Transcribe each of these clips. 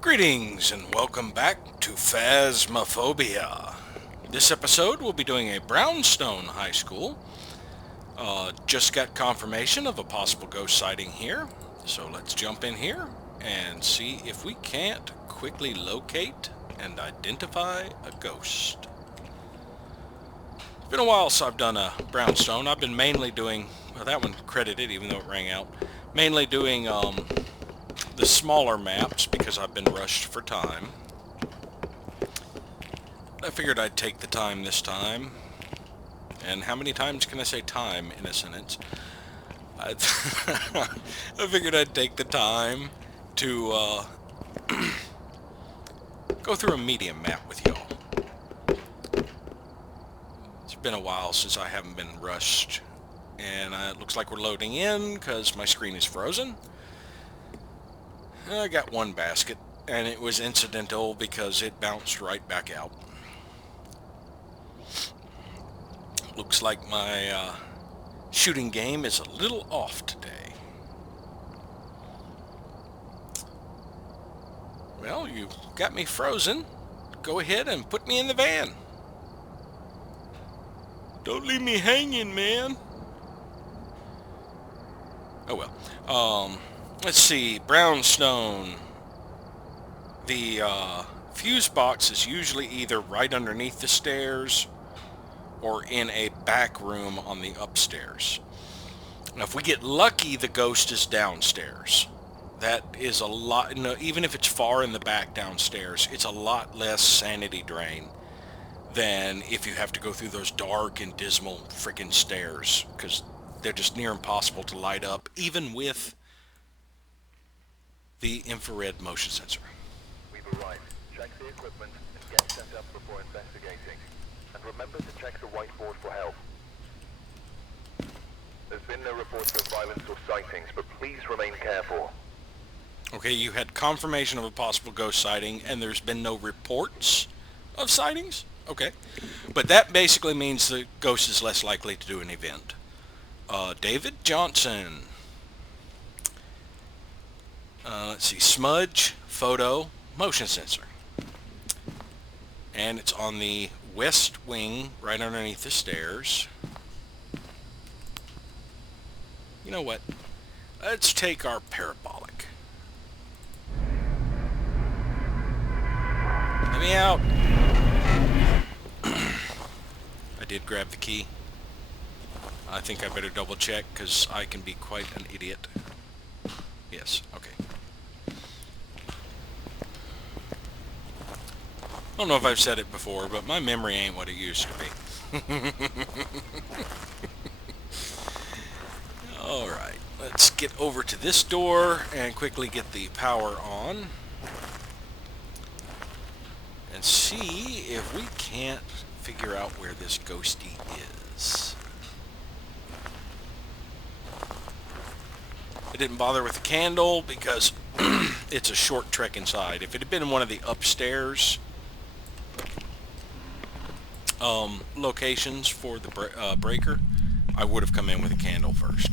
Greetings and welcome back to Phasmophobia. This episode we'll be doing a Brownstone High School. Just got confirmation of a possible ghost sighting here, so let's jump in here and see if we can't quickly locate and identify a ghost. It's been a while since I've done a Brownstone. I've been mainly doing, well, that one credited even though it rang out, mainly doing the smaller maps because I've been rushed for time. I figured I'd take the time this time. And how many times can I say time in a sentence? I figured I'd take the time to go through a medium map with y'all. It's been a while since I haven't been rushed. And it looks like we're loading in because my screen is frozen. I got one basket, and it was incidental because it bounced right back out. Looks like my shooting game is a little off today. Well, you got me frozen. Go ahead and put me in the van. Don't leave me hanging, man. Oh well. Let's see, Brownstone. The fuse box is usually either right underneath the stairs or in a back room on the upstairs. Now, if we get lucky, the ghost is downstairs. That is a lot, even if it's far in the back downstairs, it's a lot less sanity drain than if you have to go through those dark and dismal freaking stairs, because they're just near impossible to light up, even with the infrared motion sensor. We've arrived. Check the equipment and get set up before investigating. And remember to check the whiteboard for help. There's been no reports of violence or sightings, but please remain careful. Okay, you had confirmation of a possible ghost sighting, and there's been no reports of sightings? Okay. But that basically means the ghost is less likely to do an event. David Johnson. Let's see, smudge, photo, motion sensor. And it's on the west wing, right underneath the stairs. You know what? Let's take our parabolic. Let me out. I did grab the key. I think I better double check because I can be quite an idiot. Yes, okay. I don't know if I've said it before, but my memory ain't what it used to be. Alright, let's get over to this door and quickly get the power on. And see if we can't figure out where this ghosty is. I didn't bother with the candle because it's a short trek inside. If it had been in one of the upstairs locations for the breaker, I would have come in with a candle first.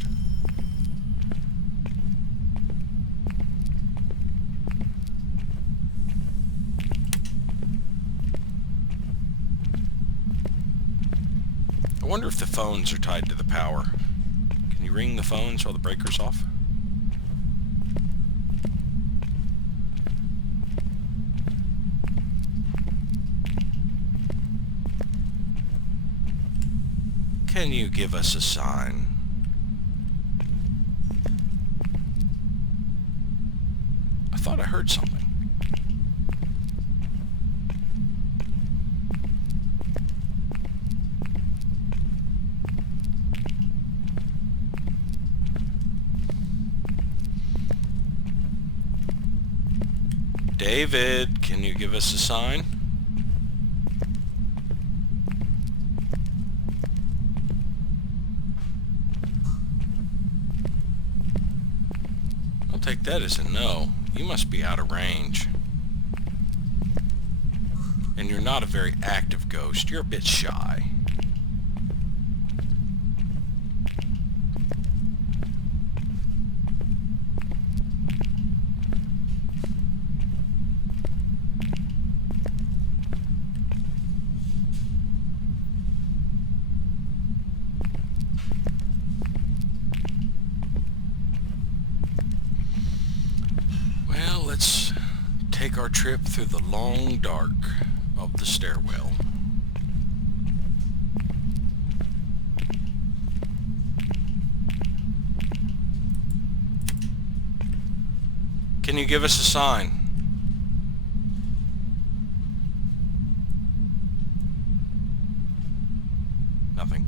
I wonder if the phones are tied to the power. Can you ring the phones while the breaker's off? Can you give us a sign? I thought I heard something. David, can you give us a sign? I'll take that as a no. You must be out of range. And you're not a very active ghost. You're a bit shy. let's take our trip through the long dark of the stairwell. Can you give us a sign? Nothing.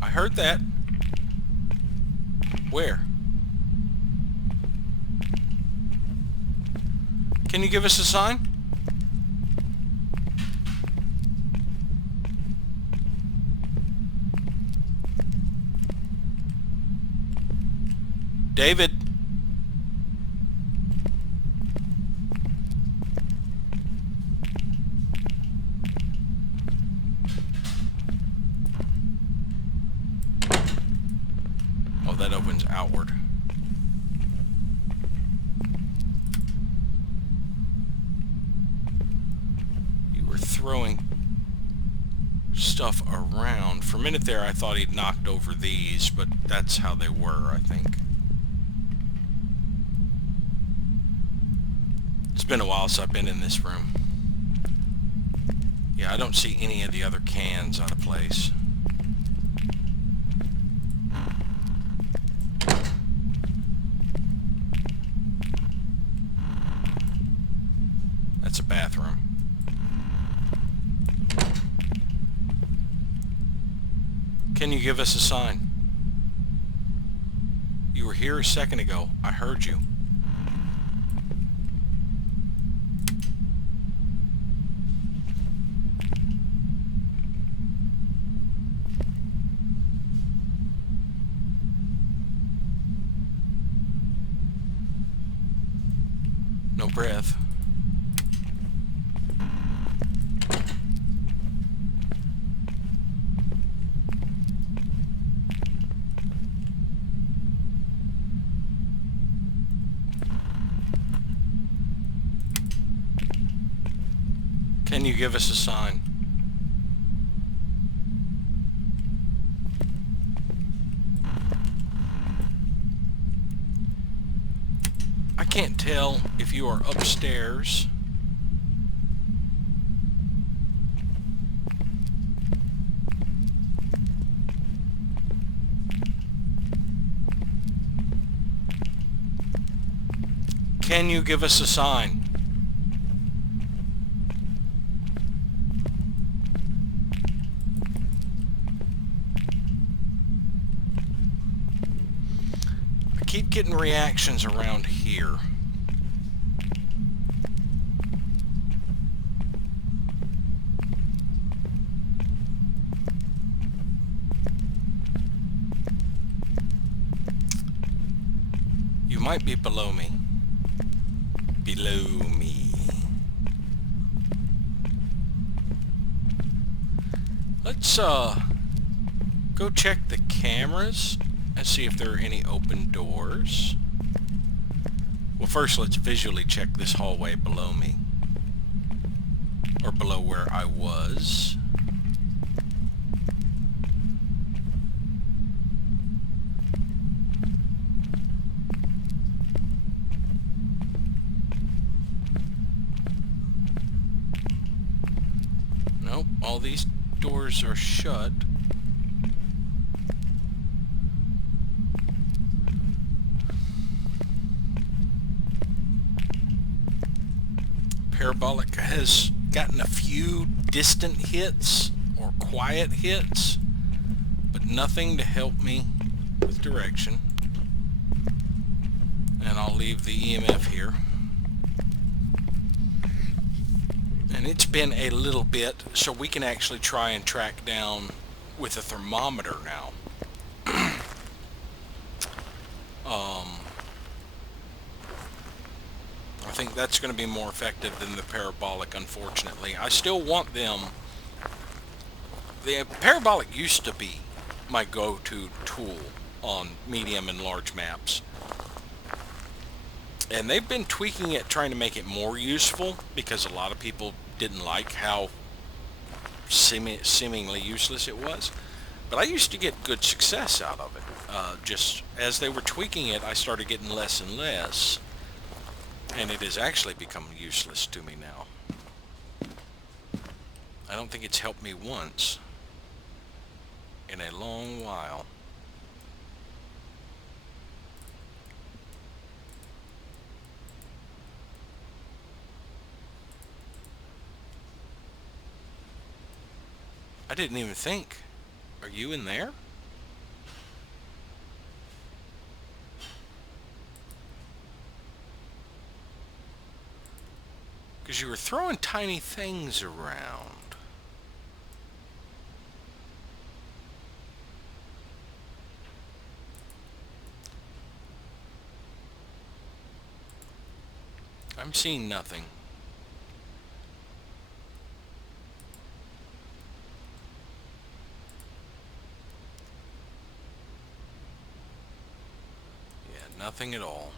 I heard that. Where? Can you give us a sign? David? Oh, that opens outward. You were throwing stuff around. For a minute there, I thought he'd knocked over these, but that's how they were, I think. It's been a while since I've been in this room. Yeah, I don't see any of the other cans out of place. That's a bathroom. Can you give us a sign? You were here a second ago. I heard you. No breath. Can you give us a sign? I can't tell if you are upstairs Can you give us a sign? I keep getting reactions around here. You might be below me. Below me. Let's go check the cameras and see if there are any open doors. Well, first let's visually check this hallway below me, or below where I was. Nope, all these doors are shut. Parabolic has gotten a few distant hits or quiet hits, but nothing to help me with direction. And I'll leave the EMF here. And it's been a little bit, so we can actually try and track down with a thermometer now. I think that's going to be more effective than the parabolic, unfortunately. I still want them. The parabolic used to be my go-to tool on medium and large maps. And they've been tweaking it, trying to make it more useful, because a lot of people didn't like how seemingly useless it was. But I used to get good success out of it. Just as they were tweaking it, I started getting less and less, and it has actually become useless to me now. I don't think it's helped me once in a long while. I didn't even think. Are you in there? Because you were throwing tiny things around. I'm seeing nothing. Yeah, nothing at all.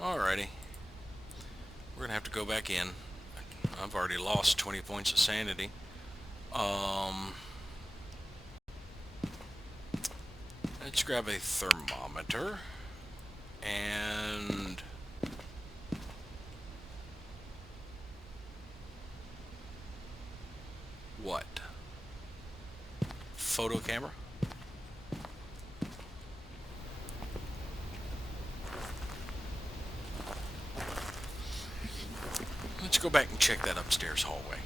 Alrighty. We're gonna have to go back in. I've already lost 20 points of sanity. Let's grab a thermometer and what? Photo camera? Let's go back and check that upstairs hallway.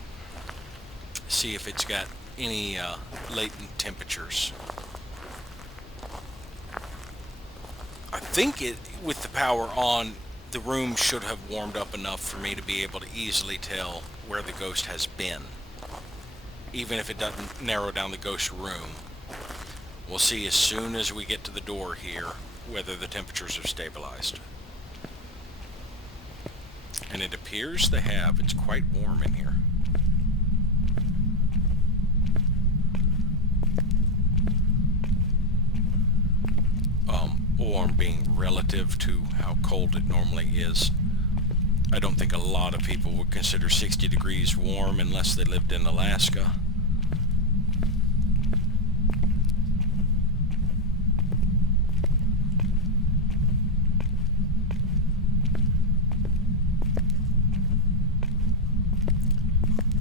See if it's got any latent temperatures. I think with the power on, the room should have warmed up enough for me to be able to easily tell where the ghost has been, even if it doesn't narrow down the ghost room. We'll see as soon as we get to the door here whether the temperatures have stabilized. And it appears they have. It's quite warm in here. Warm being relative to how cold it normally is. I don't think a lot of people would consider 60 degrees warm unless they lived in Alaska.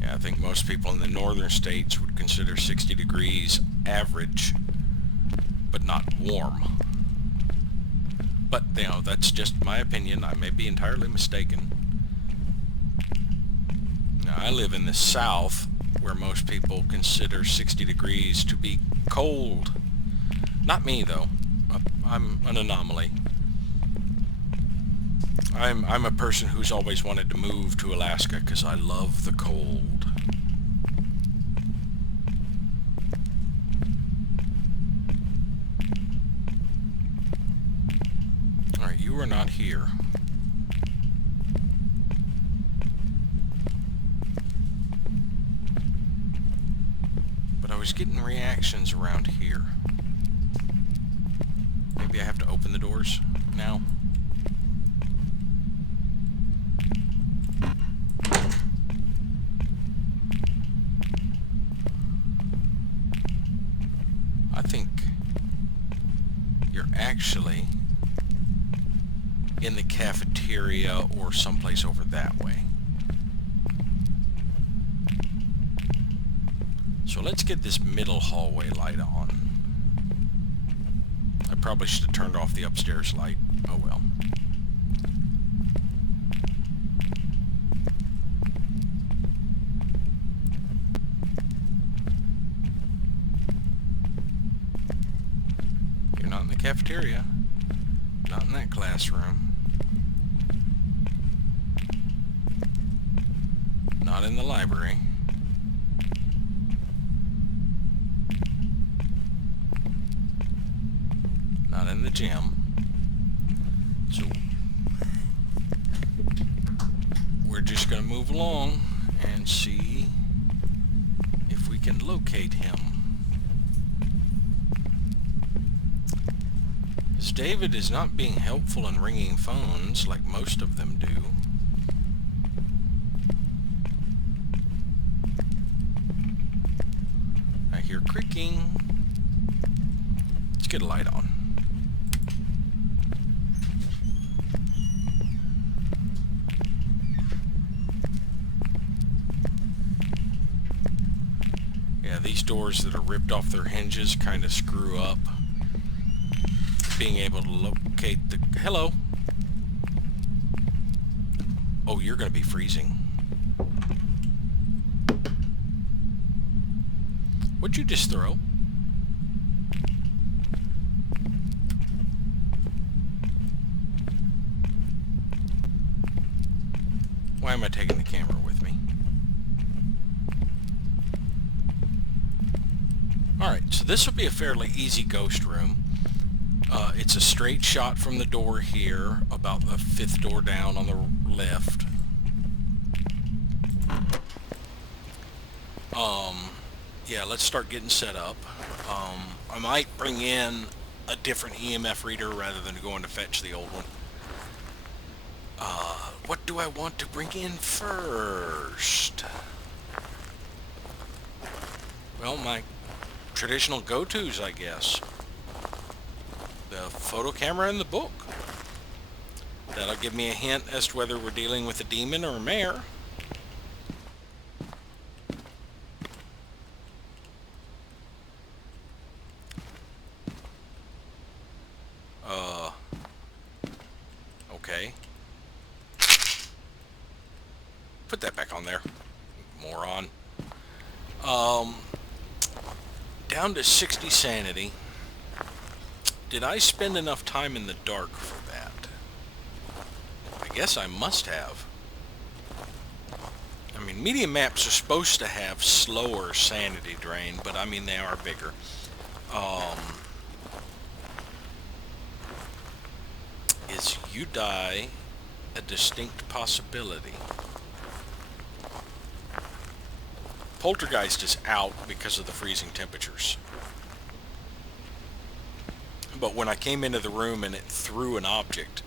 I think most people in the northern states would consider 60 degrees average, but not warm. But, you know, that's just my opinion. I may be entirely mistaken. Now, I live in the south, where most people consider 60 degrees to be cold. Not me, though. I'm an anomaly. I'm a person who's always wanted to move to Alaska because I love the cold. Alright, you are not here. But I was getting reactions around here. Maybe I have to open the doors now? I think you're actually in the cafeteria or someplace over that way. So let's get this middle hallway light on. I probably should have turned off the upstairs light. Oh well. You're not in the cafeteria. Not in that classroom. Not in the library. Not in the gym. So we're just going to move along and see if we can locate him. Because David is not being helpful in ringing phones like most of them do. I hear creaking. Let's get a light on. Yeah, these doors that are ripped off their hinges kind of screw up being able to locate the... Hello. Oh, you're going to be freezing. What'd you just throw? Why am I taking the camera with me? Alright, so this will be a fairly easy ghost room. It's a straight shot from the door here, about the 5th door down on the left. Yeah, let's start getting set up. I might bring in a different EMF reader rather than going to fetch the old one. What do I want to bring in first? Well, my traditional go-tos, I guess. The photo camera and the book. That'll give me a hint as to whether we're dealing with a demon or a mare. Okay. Put that back on there, moron. Down to 60 sanity. Did I spend enough time in the dark for that? I guess I must have. I mean, medium maps are supposed to have slower sanity drain, but I mean, they are bigger. Is you die a distinct possibility? Poltergeist is out because of the freezing temperatures. But when I came into the room and it threw an object,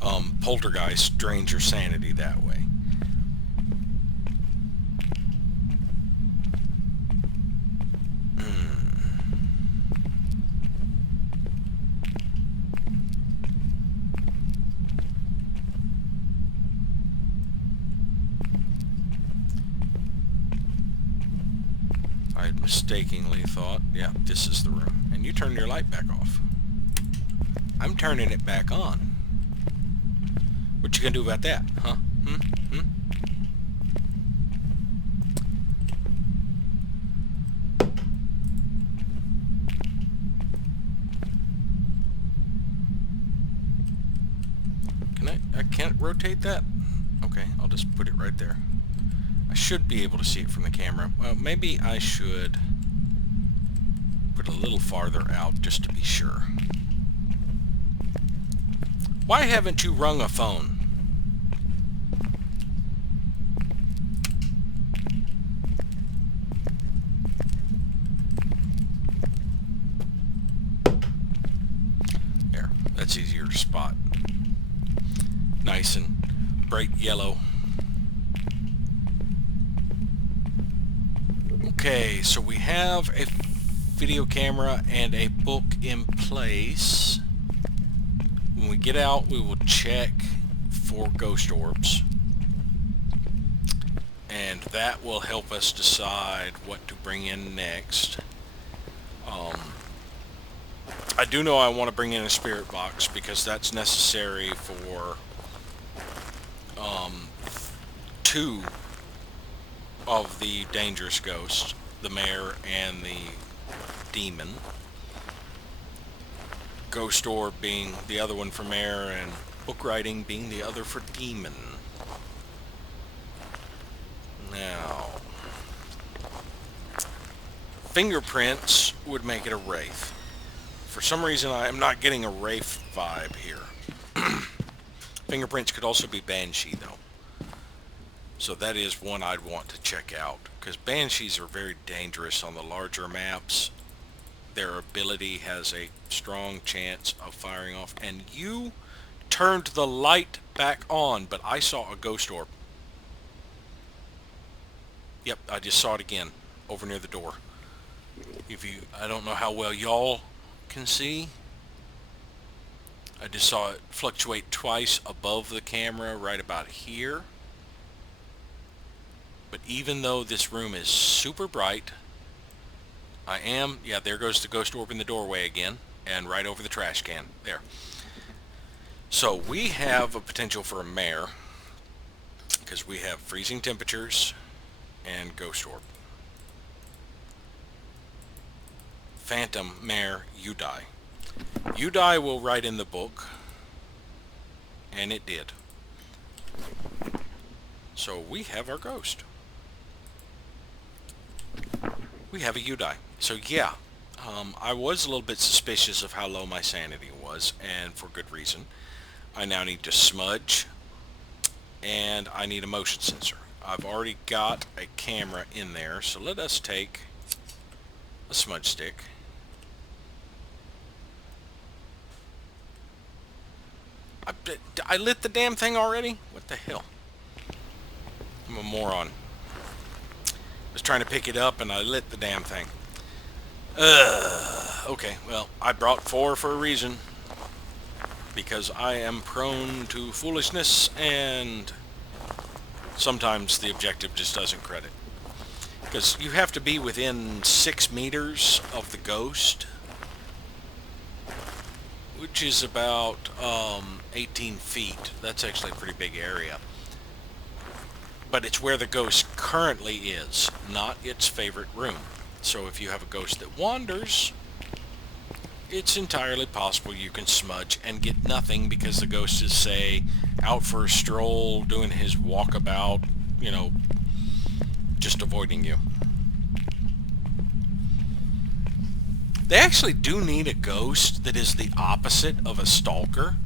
Poltergeist drains your sanity that way. I mistakenly thought, yeah, this is the room. And you turn your light back off. I'm turning it back on. What you gonna do about that, huh? I can't rotate that? Okay, I'll just put it right there. I should be able to see it from the camera. Well, maybe I should put it a little farther out just to be sure. Why haven't you rung a phone? There, that's easier to spot. Nice and bright yellow. Okay, so we have a video camera and a book in place. When we get out, we will check for ghost orbs. And that will help us decide what to bring in next. I do know I want to bring in a spirit box because that's necessary for 2 of the dangerous ghosts, the mare and the demon. Ghost orb being the other one for mare, and book writing being the other for demon. Now, fingerprints would make it a wraith. For some reason, I am not getting a wraith vibe here. Fingerprints could also be banshee, though. So that is one I'd want to check out, because banshees are very dangerous on the larger maps. their ability has a strong chance of firing off. And you turned the light back on, but I saw a ghost orb. Yep, I just saw it again over near the door. I don't know how well y'all can see. I just saw it fluctuate twice above the camera right about here. But even though this room is super bright, yeah, there goes the ghost orb in the doorway again, and right over the trash can, there. So we have a potential for a mare, because we have freezing temperatures and ghost orb. Phantom, mare, you die. You die will write in the book, and it did. So we have our ghost. We have a you die. So yeah, I was a little bit suspicious of how low my sanity was, and for good reason. I now need to smudge, and I need a motion sensor. I've already got a camera in there, so let us take a smudge stick. I lit the damn thing already? What the hell? I'm a moron. I was trying to pick it up and I lit the damn thing. Okay, well, I brought 4 for a reason. Because I am prone to foolishness, and sometimes the objective just doesn't credit. Because you have to be within 6 meters of the ghost, which is about 18 feet. That's actually a pretty big area. But it's where the ghost currently is, not its favorite room. So if you have a ghost that wanders, it's entirely possible you can smudge and get nothing because the ghost is, say, out for a stroll, doing his walkabout, you know, just avoiding you. They actually do need a ghost that is the opposite of a stalker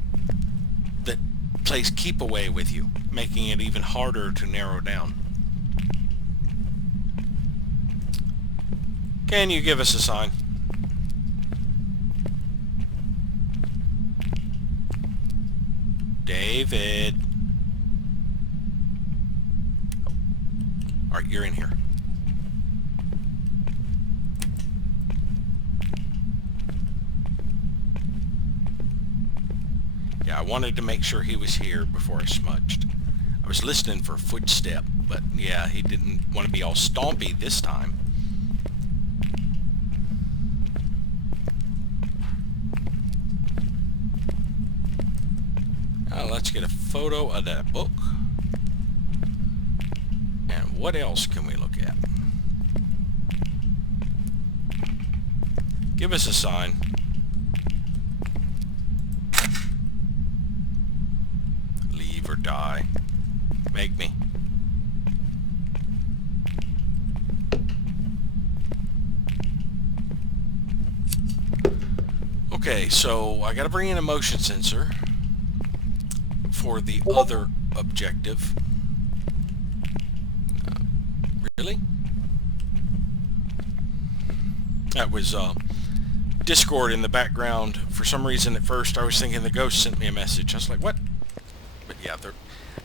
that plays keep away with you, making it even harder to narrow down. Can you give us a sign? David. Oh. Alright, you're in here. Yeah, I wanted to make sure he was here before I smudged. I was listening for a footstep, but yeah, he didn't want to be all stompy this time. Let's get a photo of that book. And what else can we look at? Give us a sign. Leave or die. Make me. Okay, so I gotta bring in a motion sensor for the other objective. Really? That was Discord in the background. For some reason at first I was thinking the ghost sent me a message. I was like, what? But yeah,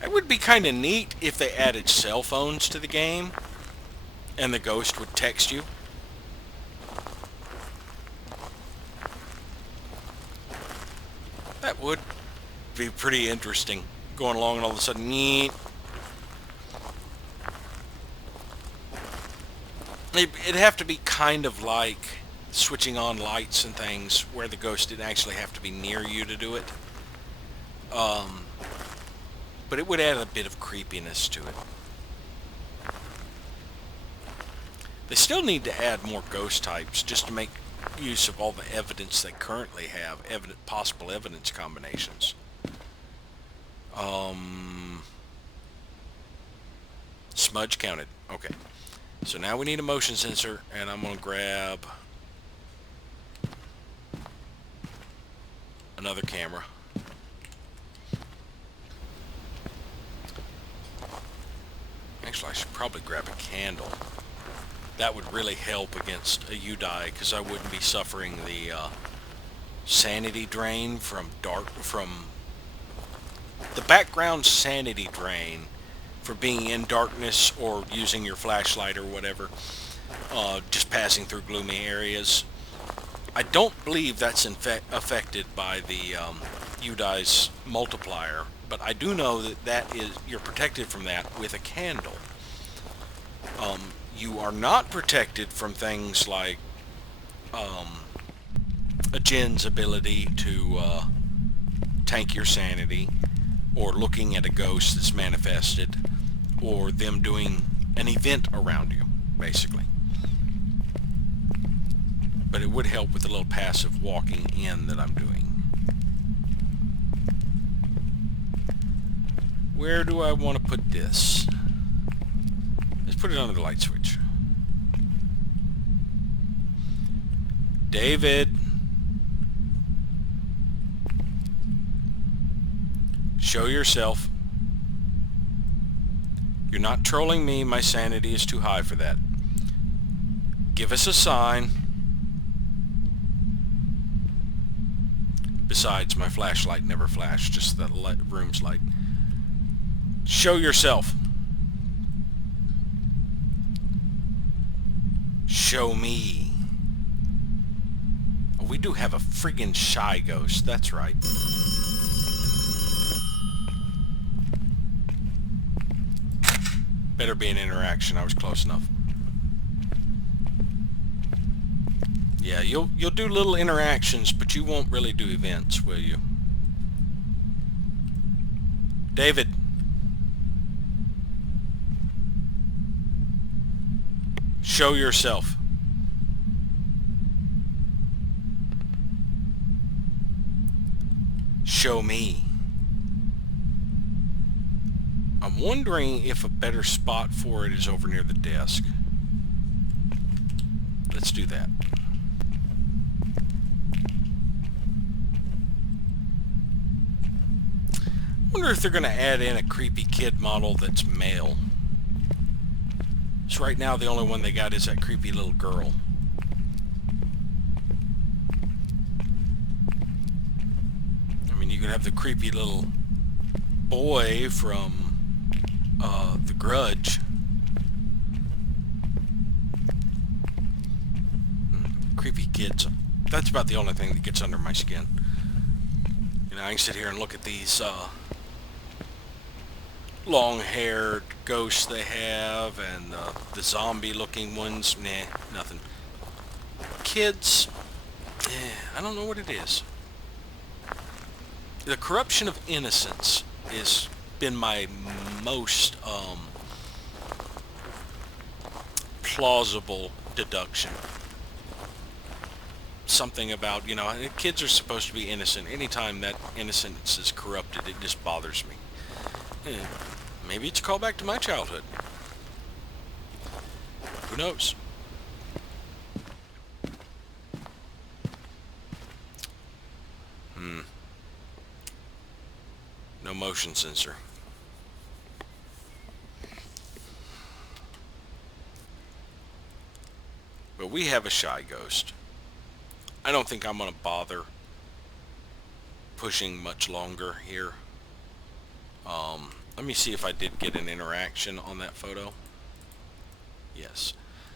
it would be kind of neat if they added cell phones to the game and the ghost would text you. That would be pretty interesting. Going along and all of a sudden, neat. It'd have to be kind of like switching on lights and things where the ghost didn't actually have to be near you to do it. But it would add a bit of creepiness to it. They still need to add more ghost types just to make use of all the evidence they currently have, possible evidence combinations. Smudge counted. Okay. So now we need a motion sensor, and I'm going to grab another camera. Actually, I should probably grab a candle. That would really help against a UDI, because I wouldn't be suffering the sanity drain from the background sanity drain for being in darkness or using your flashlight or whatever, just passing through gloomy areas. I don't believe that's affected by the UDI's multiplier, but I do know that you're protected from that with a candle. You are not protected from things like a Jin's ability to tank your sanity, or looking at a ghost that's manifested, or them doing an event around you, basically. But it would help with the little passive walking in that I'm doing. Where do I want to put this? Let's put it under the light switch. David! Show yourself. You're not trolling me. My sanity is too high for that. Give us a sign. Besides, my flashlight never flashed, just the room's light. Show yourself. Show me. Oh, we do have a friggin' shy ghost, that's right. Better be an interaction, I was close enough. Yeah, you'll do little interactions, but you won't really do events, will you? David. Show yourself. Show me. I'm wondering if a better spot for it is over near the desk. Let's do that. I wonder if they're going to add in a creepy kid model that's male. So right now the only one they got is that creepy little girl. I mean, you could have the creepy little boy from The Grudge. Creepy kids. That's about the only thing that gets under my skin. You know, I can sit here and look at these long-haired ghosts they have, and the zombie-looking ones. Nah, nothing. Kids, I don't know what it is. The corruption of innocence has been my most plausible deduction. Something about, you know, kids are supposed to be innocent. Anytime that innocence is corrupted, it just bothers me. Maybe it's a callback to my childhood. Who knows? No motion sensor. But we have a shy ghost. I don't think I'm going to bother pushing much longer here. Let me see if I did get an interaction on that photo. Yes.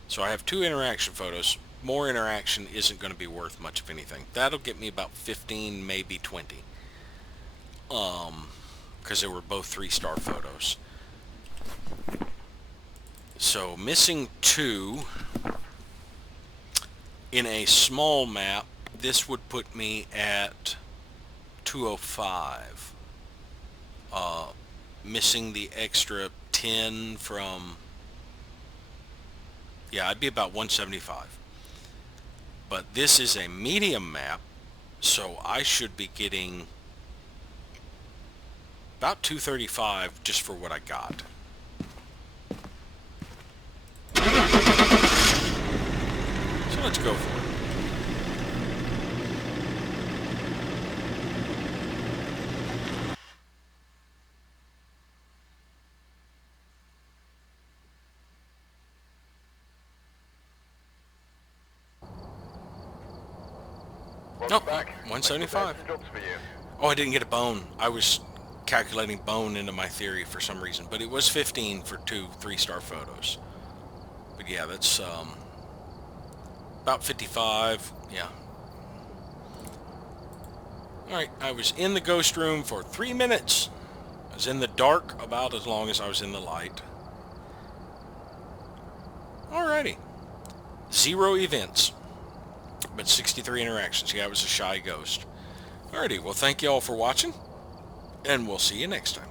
So I have 2 interaction photos. More interaction isn't going to be worth much of anything. That'll get me about 15, maybe 20. Because they were both 3-star photos. So missing 2 in a small map, this would put me at 205. Missing the extra 10 from... Yeah, I'd be about 175. But this is a medium map, so I should be getting about 235 just for what I got. So let's go for it. Welcome back. 175. Some jobs for you. Oh, I didn't get a bone. I was calculating bone into my theory for some reason, but it was 15 for 2 3-star photos. But yeah, that's about 55. Yeah. Alright, I was in the ghost room for 3 minutes. I was in the dark about as long as I was in the light. Alrighty. 0 events, but 63 interactions. Yeah, I was a shy ghost. Alrighty, well thank you all for watching, and we'll see you next time.